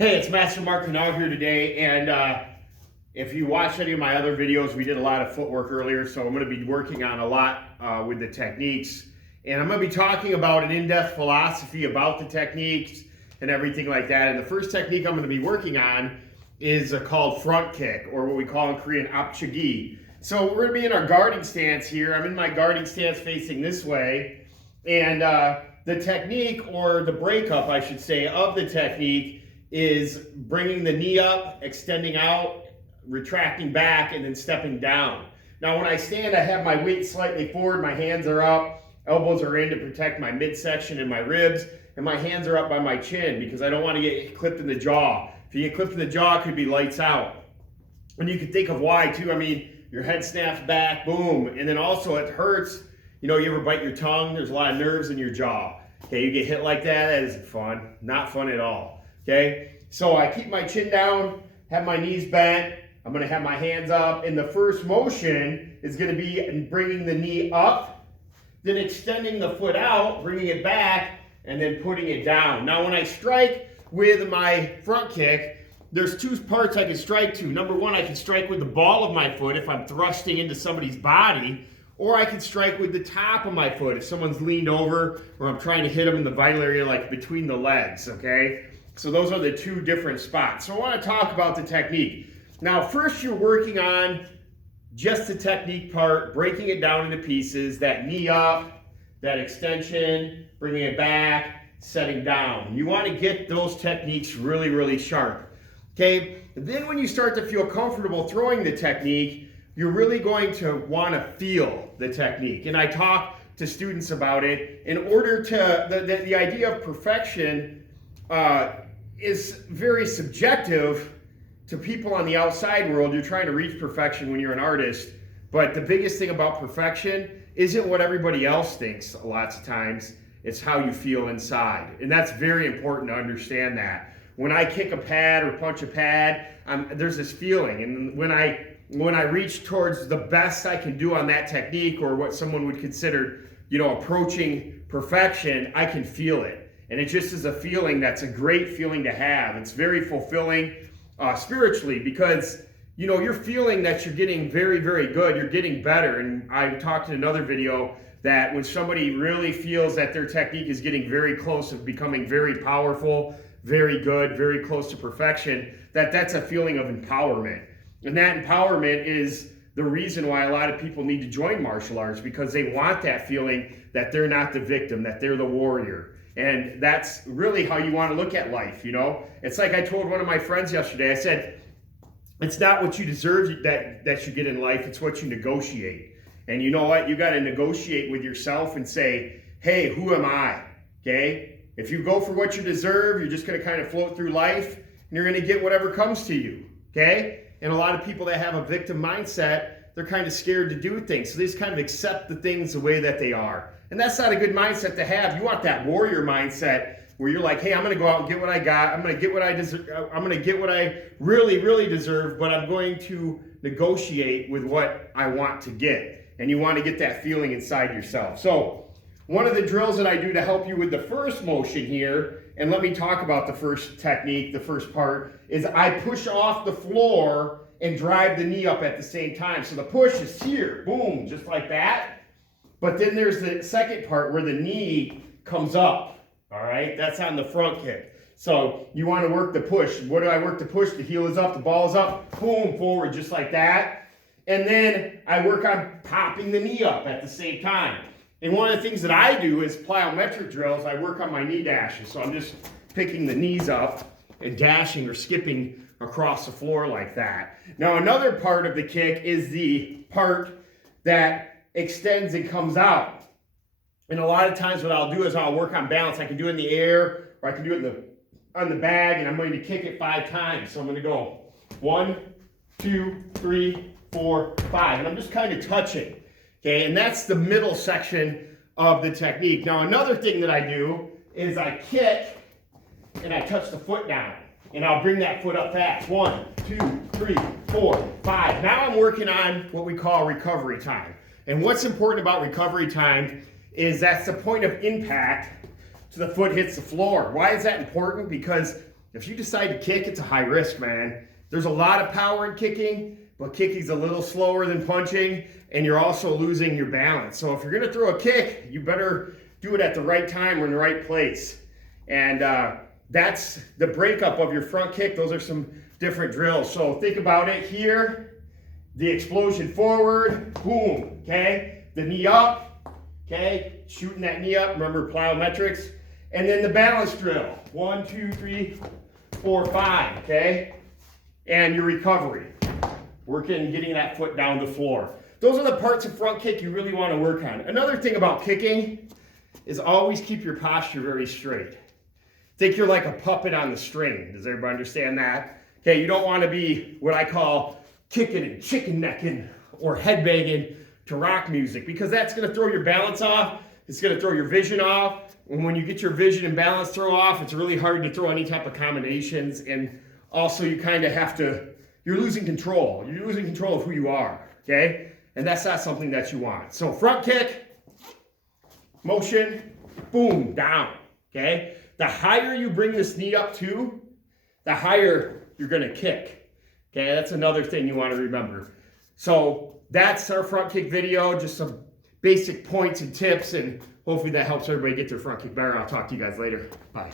Hey, it's Master Mark Kanaar here today, and if you watched any of my other videos, we did a lot of footwork earlier, so I'm going to be working on a lot with the techniques, and I'm going to be talking about an in-depth philosophy about the techniques and everything like that. And the first technique I'm going to be working on is called front kick, or what we call in Korean apchagi. So we're going to be in our guarding stance here. I'm in my guarding stance facing this way, and the technique, or the breakup, I should say, of the technique is bringing the knee up, extending out, retracting back, and then stepping down. Now when I stand, I have my weight slightly forward, my hands are up, elbows are in to protect my midsection and my ribs, and my hands are up by my chin because I don't want to get clipped in the jaw. If you get clipped in the jaw, it could be lights out. And you can think of why too. I mean, your head snaps back, boom, and then also it hurts. You know, you ever bite your tongue? There's a lot of nerves in your jaw. Okay, you get hit like that isn't fun. Not fun at all. Okay, so I keep my chin down, have my knees bent. I'm going to have my hands up, and the first motion is going to be bringing the knee up, then extending the foot out, bringing it back, and then putting it down. Now when I strike with my front kick, there's two parts I can strike to. Number one, I can strike with the ball of my foot if I'm thrusting into somebody's body, or I can strike with the top of my foot if someone's leaned over or I'm trying to hit them in the vital area, like between the legs, okay? So those are the two different spots. So I want to talk about the technique. Now, first you're working on just the technique part, breaking it down into pieces, that knee up, that extension, bringing it back, setting down. You want to get those techniques really, really sharp. Okay, then when you start to feel comfortable throwing the technique, you're really going to want to feel the technique. And I talk to students about it. In order to, the idea of perfection is very subjective to people on the outside world. You're trying to reach perfection when you're an artist, but the biggest thing about perfection isn't what everybody else thinks lots of times. It's how you feel inside, and that's very important to understand that. When I kick a pad or punch a pad, there's this feeling, and when I reach towards the best I can do on that technique, or what someone would consider, you know, approaching perfection, I can feel it. And it just is a feeling that's a great feeling to have. It's very fulfilling spiritually, because, you know, you're feeling that you're getting very, very good. You're getting better. And I talked in another video that when somebody really feels that their technique is getting very close to becoming very powerful, very good, very close to perfection, that's a feeling of empowerment. And that empowerment is the reason why a lot of people need to join martial arts, because they want that feeling that they're not the victim, that they're the warrior. And that's really how you want to look at life, you know? It's like I told one of my friends yesterday, I said, it's not what you deserve that you get in life, it's what you negotiate. And you know what? You got to negotiate with yourself and say, hey, who am I? Okay? If you go for what you deserve, you're just going to kind of float through life, and you're going to get whatever comes to you. Okay? And a lot of people that have a victim mindset, they're kind of scared to do things. So they just kind of accept the things the way that they are. And that's not a good mindset to have. You want that warrior mindset where you're like, hey, I'm going to go out and get what I got. I'm going to get what I deserve. I'm going to get what I really, really deserve, but I'm going to negotiate with what I want to get. And you want to get that feeling inside yourself. So one of the drills that I do to help you with the first motion here, and let me talk about the first technique, the first part, is I push off the floor and drive the knee up at the same time. So the push is here, boom, just like that. But then there's the second part where the knee comes up, all right? That's on the front kick. So you want to work the push. What do I work the push? The heel is up, the ball is up, boom, forward, just like that. And then I work on popping the knee up at the same time. And one of the things that I do is plyometric drills. I work on my knee dashes. So I'm just picking the knees up and dashing or skipping across the floor like that. Now another part of the kick is the part that extends and comes out. And a lot of times what I'll do is I'll work on balance. I can do it in the air, or I can do it on the bag, and I'm going to kick it 5 times. So I'm going to go 1, 2, 3, 4, 5. And I'm just kind of touching. Okay, and that's the middle section of the technique. Now another thing that I do is I kick and I touch the foot down. And I'll bring that foot up fast. 1, 2, 3, 4, 5. Now I'm working on what we call recovery time. And what's important about recovery time is that's the point of impact to the foot hits the floor. Why is that important? Because If you decide to kick, it's a high risk, man. There's a lot of power in kicking, but kicking's a little slower than punching, and you're also losing your balance. So if you're gonna throw a kick, you better do it at the right time or in the right place. And that's the breakup of your front kick. Those are some different drills. So think about it here, the explosion forward, boom, okay? The knee up, okay? Shooting that knee up, remember plyometrics. And then the balance drill, 1, 2, 3, 4, 5, okay? And your recovery, working, getting that foot down the floor. Those are the parts of front kick you really want to work on. Another thing about kicking is always keep your posture very straight. Think you're like a puppet on the string. Does everybody understand that? Okay, you don't want to be what I call kicking and chicken necking or headbanging to rock music, because that's going to throw your balance off. It's going to throw your vision off. And when you get your vision and balance thrown off, it's really hard to throw any type of combinations. And also you kind of have to, you're losing control. You're losing control of who you are, okay? And that's not something that you want. So front kick, motion, boom, down, okay? The higher you bring this knee up to, the higher you're gonna kick, okay? That's another thing you wanna remember. So that's our front kick video, just some basic points and tips, and hopefully that helps everybody get their front kick better. I'll talk to you guys later. Bye.